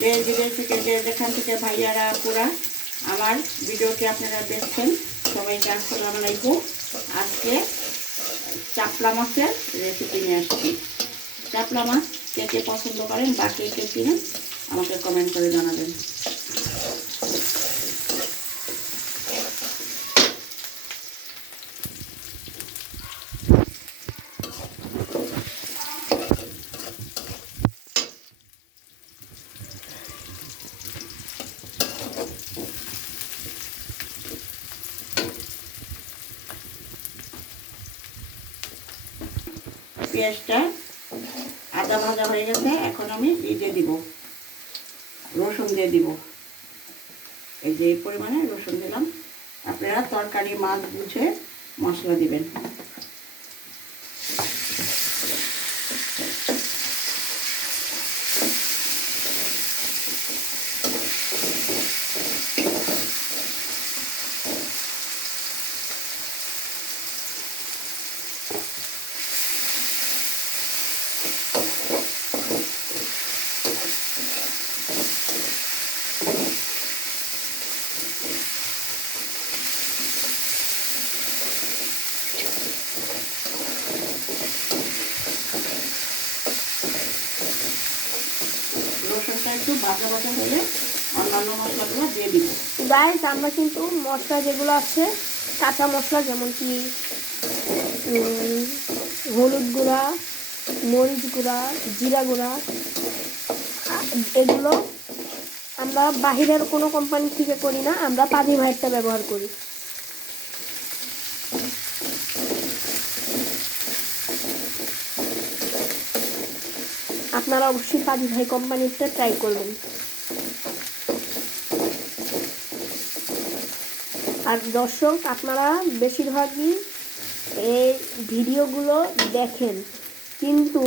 দেশ বিদেশ থেকে যেখান থেকে ভাইয়ারা আপুরা আমার ভিডিওটি আপনারা দেখছেন সবাইকে আসসালামু আলাইকুম। আজকে চাপলা মাছের রেসিপি নিয়ে আসছি। চাপলা মাছ কে কে পছন্দ করেন বা কে কে চিনেন আমাকে কমেন্ট করে জানাবেন। পেঁয়াজটা আদা ভাজা হয়ে গেছে, এখন আমি দিয়ে দিব রসুন দিয়ে দিব। এই যে এই পরিমাণে রসুন দিলাম। আপনারা তরকারি মাছ বুঝে মশলা দিবেন। রসুনটা একটু ভাজা ভাজা হলে অন্যান্য মশলাগুলো দিয়ে দিব। গাইস, আমরা কিন্তু মশলা যেগুলো আছে কাঁচা মশলা যেমন কি হলুদ গুঁড়া, মরিচ গুঁড়া, জিরা গুঁড়া, এগুলো আমরা বাহিরের কোনো কোম্পানি থেকে করি না, আমরা পাজি ভাইয়েরটা ব্যবহার করি। আপনারা অবশ্যই পাজি ভাই কোম্পানিরটা ট্রাই করবেন। আর দর্শক, আপনারা বেশিরভাগই এই ভিডিওগুলো দেখেন, কিন্তু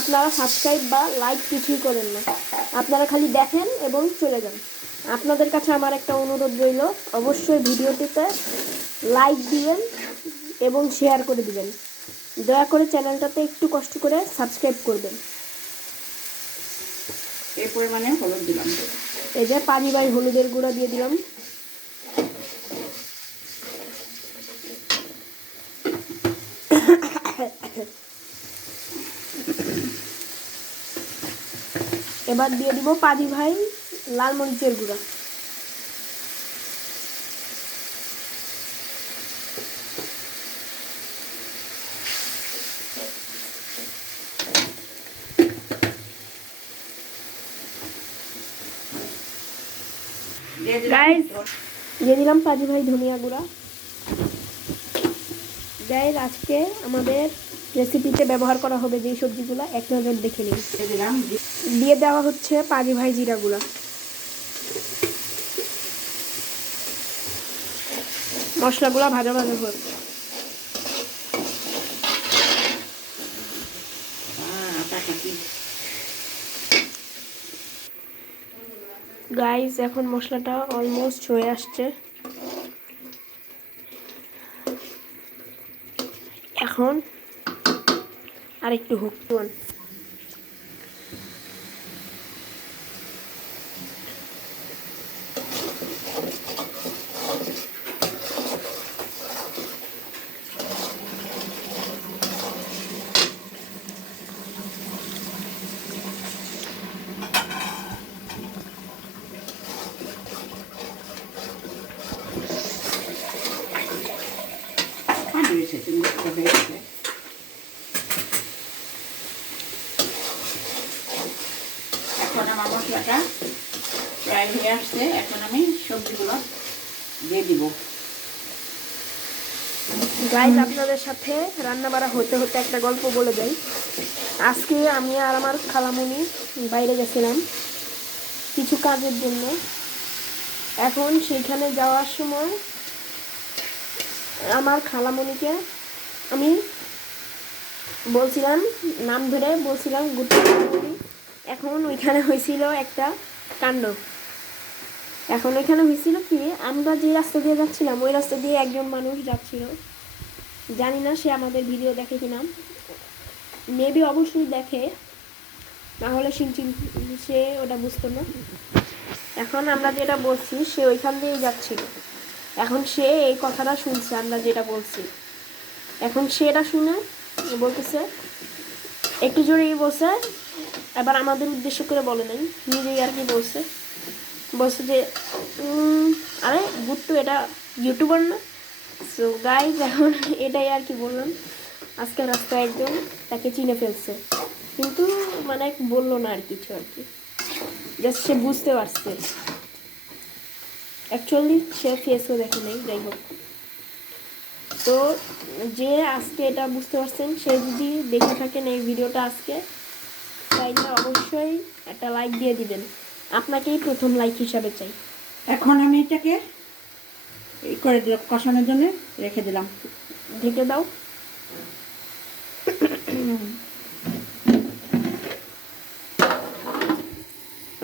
আপনারা সাবস্ক্রাইব বা লাইক কিছুই করেন না। আপনারা খালি দেখেন এবং চলে যান। আপনাদের কাছে আমার একটা অনুরোধ রইল, অবশ্যই ভিডিওটিতে লাইক দিবেন এবং শেয়ার করে দিবেন। দয়া করে চ্যানেলটাতে একটু কষ্ট করে সাবস্ক্রাইব করবেন। এই পরিমাণে হলুদ দিলাম। এই যে পানি বাই হলুদের গুঁড়া দিয়ে দিলাম। এবার দিয়ে দিব পাজি ভাই লাল মরিচের গুঁড়া। গাইস, দিয়ে দিলাম পাজি ভাই ধনিয়া গুঁড়া। গাইস, আজকে আমাদের রেসিপিতে ব্যবহার করা হবে যেই সবজিগুলো এক নজর দেখে নিন। দিয়ে দেওয়া হচ্ছে পাজি ভাই জিরা গুঁড়া। মশলাগুলো ভাজা ভাজা হবে। গাইস, এখন মশলাটা অলমোস্ট হয়ে আসছে। এখন আরেকটু হোক। এখন আমার মশলাটা প্রায় হয়ে আসছে, এখন আমি সবজিগুলো দিয়ে দিব। গাইস, আপনাদের সাথে রান্না বাড়া হতে হতে একটা গল্প বলে যাই। আজকে আমি আর আমার খালামণি বাইরে গেছিলাম কিছু কাজের জন্য। এখন সেইখানে যাওয়ার সময় আমার খালামণিকে আমি বলছিলাম, নাম ধরে বলছিলাম গুড মর্নিং। এখন ওইখানে হয়েছিল একটা কাণ্ড। এখন ওইখানে হয়েছিল কি, আমরা যে রাস্তা দিয়ে যাচ্ছিলাম ওই রাস্তা দিয়ে একজন মানুষ যাচ্ছিল। জানি না সে আমাদের ভিডিও দেখে কিনা, মেবি অবশ্যই দেখে। না হলে সে ওটা বুঝতো না। এখন আমরা যেটা বলছি সে ওইখান দিয়েই যাচ্ছিল, এখন সে এই কথাটা শুনছে আমরা যেটা বলছি, এখন সে এটা শুনে বলতেছে, একটু জোরেই বলছে, এবার আমাদের উদ্দেশ্য করে বলে নাই, নিজেই আর কি বলছে যে আরে গুট্টু এটা ইউটিউবার না। সো গাইজ এখন এটাই আর কি বললাম, আজকে রাস্তায় একজন তাকে চিনে ফেলছে, কিন্তু মানে বললো না আর কিছু, আর কি জাস্ট সে বুঝতে পারছে, অ্যাকচুয়ালি সে ফেসও দেখে নেই। যাই হোক, তো যে আজকে এটা বুঝতে পারছেন সে যদি দেখে থাকেন এই ভিডিওটা আজকে, তাইলে অবশ্যই একটা লাইক দিয়ে দিবেন, আপনাকেই প্রথম লাইক হিসাবে চাই। এখন আমি এটাকে এই করে দিলাম, কষানোর জন্য রেখে দিলাম। ঢেকে দাও।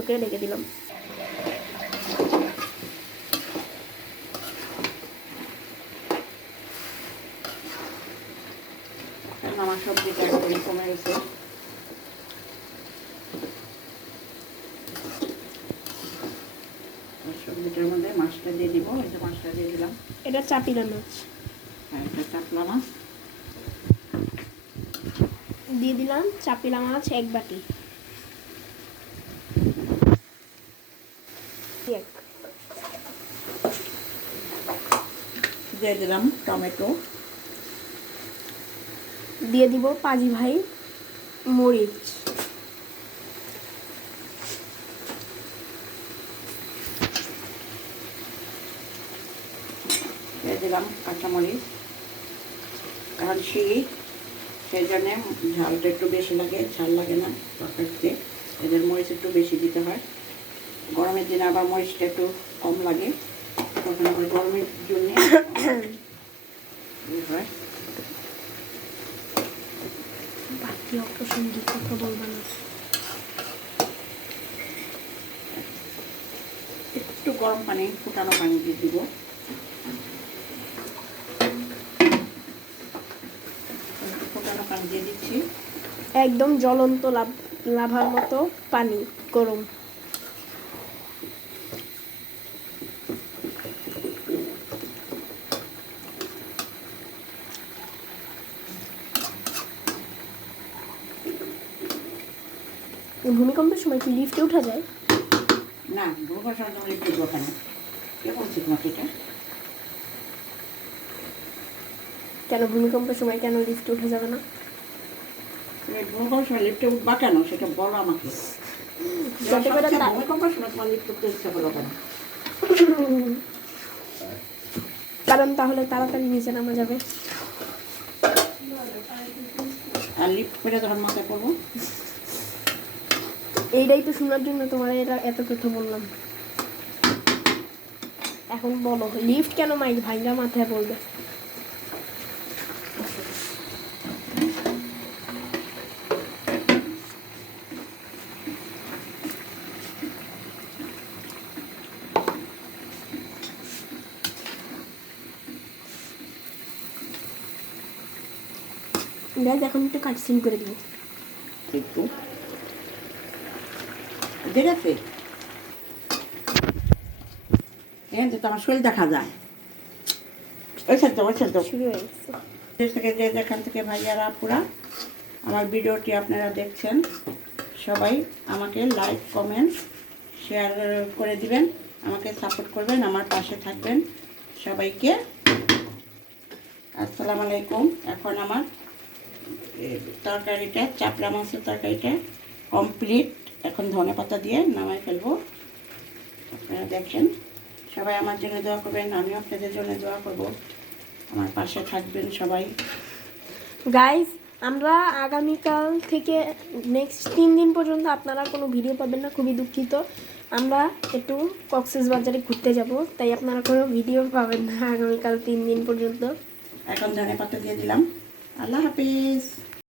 ওকে, ঢেকে দিলাম। এখন আমার সবজিটা একদম কমে গেছে। সবজিটার মধ্যে মাছটা দিয়ে দিব, এই যে মাছটা দিয়ে দিলাম। এটা চাপিলা মাছ হ্যাঁ, এটা চাপলা মাছ দিয়ে দিলাম, চাপিলা মাছ 1 বাটি। দিয়ে দিলাম টমেটো, দিয়ে দিব পাজি ভাই মরিচ, দিয়ে দিলাম কাঁচামরিচ। কারণ শীত, সেই জন্যে ঝালটা একটু বেশি লাগে, ঝাল লাগে না তরকারিতে, এদের মরিচ একটু বেশি দিতে হয়। গরমের দিনে আবার মরিচটা একটু কম লাগে, তখন আবার গরমের জন্যে হয়। বাকি অপ্রসঙ্গিক কথা বলবা না। একটু গরম পানি, ফুটানো পানি দিয়ে দিব। ফুটানো পানি দিয়ে দিচ্ছি। একদম জ্বলন্ত লাভার মতো পানি, গরম। ভূমিকম্পের সময় কি লিফটে উঠা যায়? না, ভূমিকম্পের সময় তোমার একটু দোকানে কে বলছি তোমাকে এটা? কেন ভূমিকম্পের সময় কেন লিফটে উঠা যাবে না? তুমি ভূমিকম্পের সময় লিফটে উঠবা কেন সেটা বলো আমাকে। যাতে করে ভূমিকম্পের সময় তোমার লিফট উঠতে ইচ্ছা হলো কেন? কারণ তাহলে তাড়াতাড়ি নিচে নামা যাবে। আর লিফট করে যখন মাথায় পড়বো, এইটাই তো শোনার জন্য তোমার এটা এত কথা বললাম। এখন বলো, লিফট কেন মাইক ভাইঙ্গা মাথায় পড়বে? গাইজ এখন একটু কাটসিন করে দিব। একটু ঠিক আছে, এখান থেকে তো আমার শরীর দেখা যায়। ওই সাথে শুরু হয়ে গেছে। দেশ থেকে যে যেখান থেকে ভাইয়ারা আপুরা আমার ভিডিওটি আপনারা দেখছেন, সবাই আমাকে লাইক, কমেন্ট, শেয়ার করে দিবেন, আমাকে সাপোর্ট করবেন, আমার পাশে থাকবেন। সবাইকে আসসালামু আলাইকুম। এখন আমার তরকারিটা, চাপড়া মাছের তরকারিটা কমপ্লিট। এখন ধনেপাতা দিয়ে নামাই ফেলবো। আপনারা দেখেন, সবাই আমার জন্য দোয়া করবেন, আমিও আপনাদের জন্য দোয়া করব। আমার পাশে থাকবেন সবাই। গাইজ, আমরা আগামীকাল থেকে নেক্সট 3 দিন পর্যন্ত আপনারা কোনো ভিডিও পাবেন না, খুবই দুঃখিত। আমরা একটু কক্সবাজারে ঘুরতে যাব, তাই আপনারা কোনো ভিডিও পাবেন না আগামীকাল 3 দিন পর্যন্ত। এখন ধনেপাতা দিয়ে দিলাম। আল্লাহ হাফিজ।